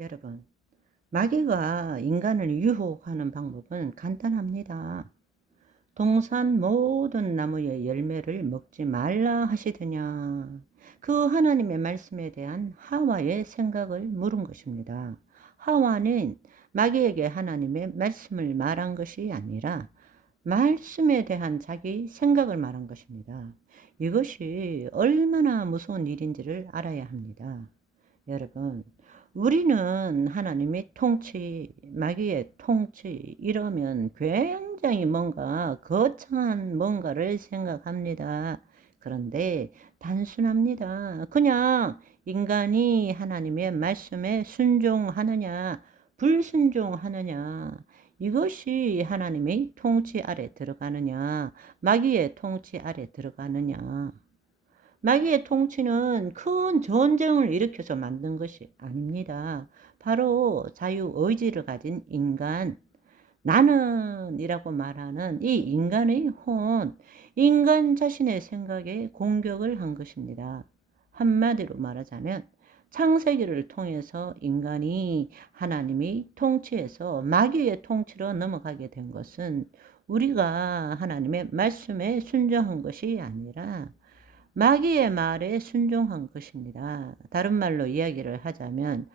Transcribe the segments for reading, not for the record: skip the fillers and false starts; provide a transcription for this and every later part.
여러분, 마귀가 인간을 유혹하는 방법은 간단합니다. 동산 모든 나무의 열매를 먹지 말라 하시더냐. 그 하나님의 말씀에 대한 하와의 생각을 물은 것입니다. 하와는 마귀에게 하나님의 말씀을 말한 것이 아니라 말씀에 대한 자기 생각을 말한 것입니다. 이것이 얼마나 무서운 일인지를 알아야 합니다. 여러분, 우리는 하나님의 통치, 마귀의 통치, 이러면 굉장히 뭔가 거창한 뭔가를 생각합니다. 그런데 단순합니다. 그냥 인간이 하나님의 말씀에 순종하느냐, 불순종하느냐, 이것이 하나님의 통치 아래 들어가느냐, 마귀의 통치 아래 들어가느냐. 마귀의 통치는 큰 전쟁을 일으켜서 만든 것이 아닙니다. 바로 자유의지를 가진 인간, 나는이라고 말하는 이 인간의 혼, 인간 자신의 생각에 공격을 한 것입니다. 한마디로 말하자면 창세기를 통해서 인간이 하나님의 통치에서 마귀의 통치로 넘어가게 된 것은 우리가 하나님의 말씀에 순종한 것이 아니라 마귀의 말에 순종한 것입니다. 다른 말로 이야기를 하자면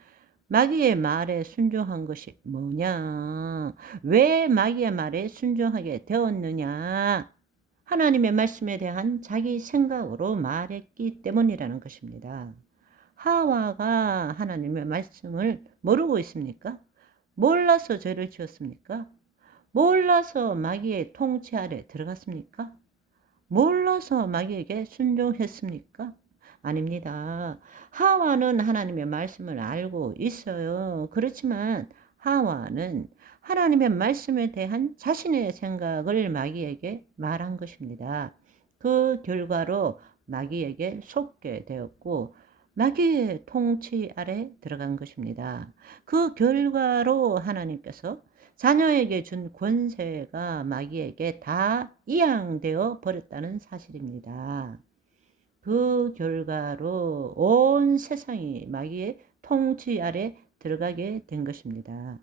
마귀의 말에 순종한 것이 뭐냐? 왜 마귀의 말에 순종하게 되었느냐? 하나님의 말씀에 대한 자기 생각으로 말했기 때문이라는 것입니다. 하와가 하나님의 말씀을 모르고 있습니까? 몰라서 죄를 지었습니까? 몰라서 마귀의 통치 아래 들어갔습니까? 몰라서 마귀에게 순종했습니까? 아닙니다. 하와는 하나님의 말씀을 알고 있어요. 그렇지만 하와는 하나님의 말씀에 대한 자신의 생각을 마귀에게 말한 것입니다. 그 결과로 마귀에게 속게 되었고 마귀의 통치 아래 들어간 것입니다. 그 결과로 하나님께서 자녀에게 준 권세가 마귀에게 다 이양되어 버렸다는 사실입니다. 그 결과로 온 세상이 마귀의 통치 아래 들어가게 된 것입니다.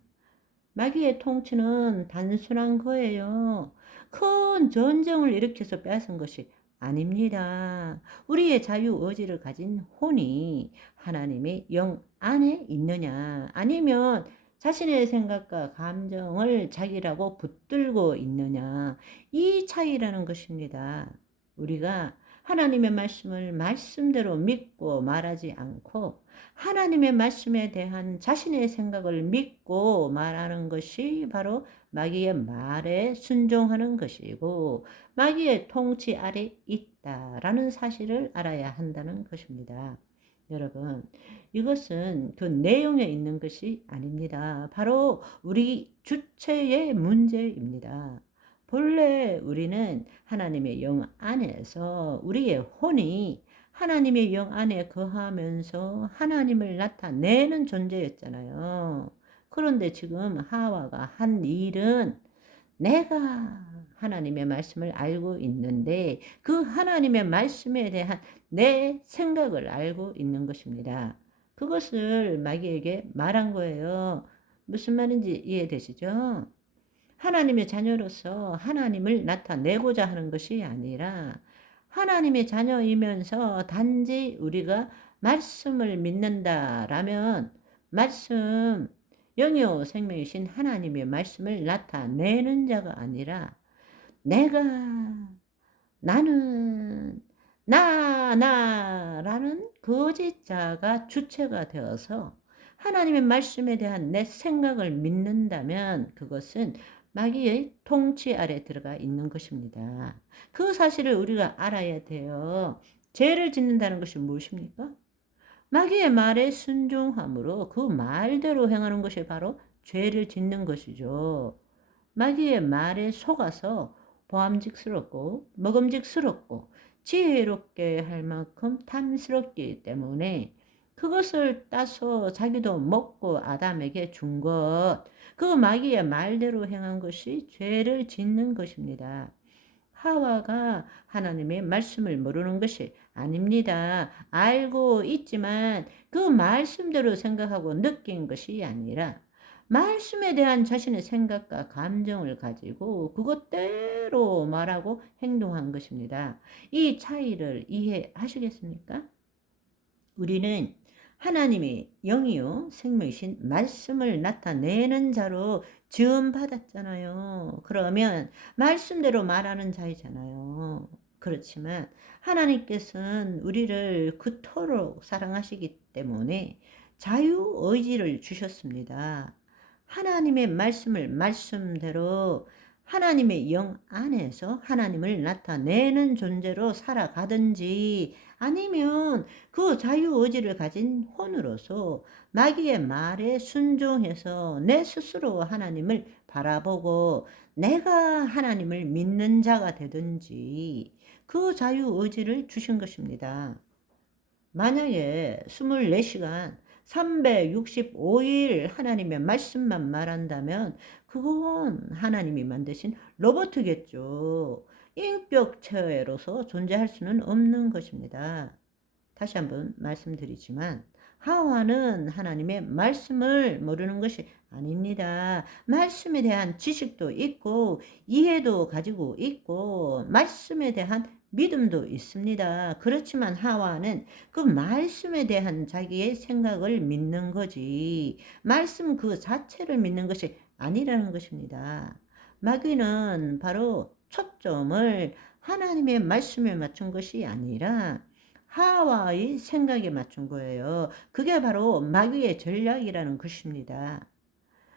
마귀의 통치는 단순한 거예요. 큰 전쟁을 일으켜서 빼앗은 것이 아닙니다. 우리의 자유의지를 가진 혼이 하나님의 영 안에 있느냐, 아니면 자신의 생각과 감정을 자기라고 붙들고 있느냐, 이 차이라는 것입니다. 우리가 하나님의 말씀을 말씀대로 믿고 말하지 않고 하나님의 말씀에 대한 자신의 생각을 믿고 말하는 것이 바로 마귀의 말에 순종하는 것이고 마귀의 통치 아래 있다라는 사실을 알아야 한다는 것입니다. 여러분, 이것은 그 내용에 있는 것이 아닙니다. 바로 우리 주체의 문제입니다. 본래 우리는 하나님의 영 안에서 우리의 혼이 하나님의 영 안에 거하면서 하나님을 나타내는 존재였잖아요. 그런데 지금 하와가 한 일은 내가 하나님의 말씀을 알고 있는데 그 하나님의 말씀에 대한 내 생각을 알고 있는 것입니다. 그것을 마귀에게 말한 거예요. 무슨 말인지 이해되시죠? 하나님의 자녀로서 하나님을 나타내고자 하는 것이 아니라 하나님의 자녀이면서 단지 우리가 말씀을 믿는다라면 말씀, 영이요 생명이신 하나님의 말씀을 나타내는 자가 아니라 내가, 나는, 나라는 거짓자가 주체가 되어서 하나님의 말씀에 대한 내 생각을 믿는다면 그것은 마귀의 통치 아래 들어가 있는 것입니다. 그 사실을 우리가 알아야 돼요. 죄를 짓는다는 것이 무엇입니까? 마귀의 말에 순종함으로 그 말대로 행하는 것이 바로 죄를 짓는 것이죠. 마귀의 말에 속아서 보암직스럽고 먹음직스럽고 지혜롭게 할 만큼 탐스럽기 때문에 그것을 따서 자기도 먹고 아담에게 준 것, 그 마귀의 말대로 행한 것이 죄를 짓는 것입니다. 하와가 하나님의 말씀을 모르는 것이 아닙니다. 알고 있지만 그 말씀대로 생각하고 느낀 것이 아니라 말씀에 대한 자신의 생각과 감정을 가지고 그것대로 말하고 행동한 것입니다. 이 차이를 이해하시겠습니까? 우리는 하나님이 영이요 생명이신 말씀을 나타내는 자로 지음받았잖아요. 그러면 말씀대로 말하는 자이잖아요. 그렇지만 하나님께서는 우리를 그토록 사랑하시기 때문에 자유의지를 주셨습니다. 하나님의 말씀을 말씀대로 하나님의 영 안에서 하나님을 나타내는 존재로 살아가든지, 아니면 그 자유의지를 가진 혼으로서 마귀의 말에 순종해서 내 스스로 하나님을 바라보고 내가 하나님을 믿는 자가 되든지, 그 자유의지를 주신 것입니다. 만약에 24시간 365일 하나님의 말씀만 말한다면 그건 하나님이 만드신 로봇이겠죠. 인격체로서 존재할 수는 없는 것입니다. 다시 한번 말씀드리지만 하와는 하나님의 말씀을 모르는 것이 아닙니다. 말씀에 대한 지식도 있고 이해도 가지고 있고 말씀에 대한 믿음도 있습니다. 그렇지만 하와는 그 말씀에 대한 자기의 생각을 믿는 거지 말씀 그 자체를 믿는 것이 아니라는 것입니다. 마귀는 바로 초점을 하나님의 말씀에 맞춘 것이 아니라 하와의 생각에 맞춘 거예요. 그게 바로 마귀의 전략이라는 것입니다.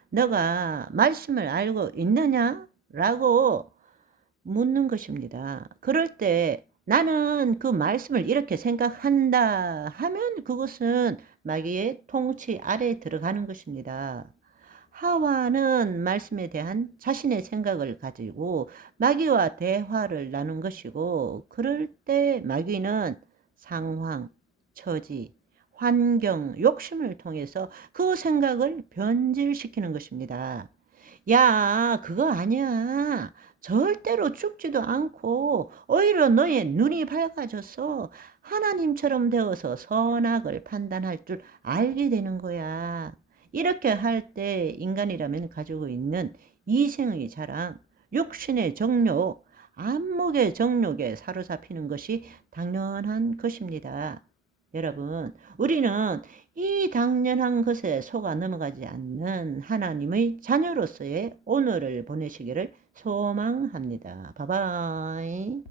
너가 말씀을 알고 있느냐? 라고 묻는 것입니다. 그럴 때 나는 그 말씀을 이렇게 생각한다 하면 그것은 마귀의 통치 아래에 들어가는 것입니다. 하와는 말씀에 대한 자신의 생각을 가지고 마귀와 대화를 나눈 것이고, 그럴 때 마귀는 상황, 처지, 환경, 욕심을 통해서 그 생각을 변질시키는 것입니다. 야, 그거 아니야. 절대로 죽지도 않고 오히려 너의 눈이 밝아져서 하나님처럼 되어서 선악을 판단할 줄 알게 되는 거야. 이렇게 할 때 인간이라면 가지고 있는 이생의 자랑, 육신의 정욕, 안목의 정욕에 사로잡히는 것이 당연한 것입니다. 여러분, 우리는 이 당연한 것에 속아 넘어가지 않는 하나님의 자녀로서의 오늘을 보내시기를 소망합니다. 바이바이.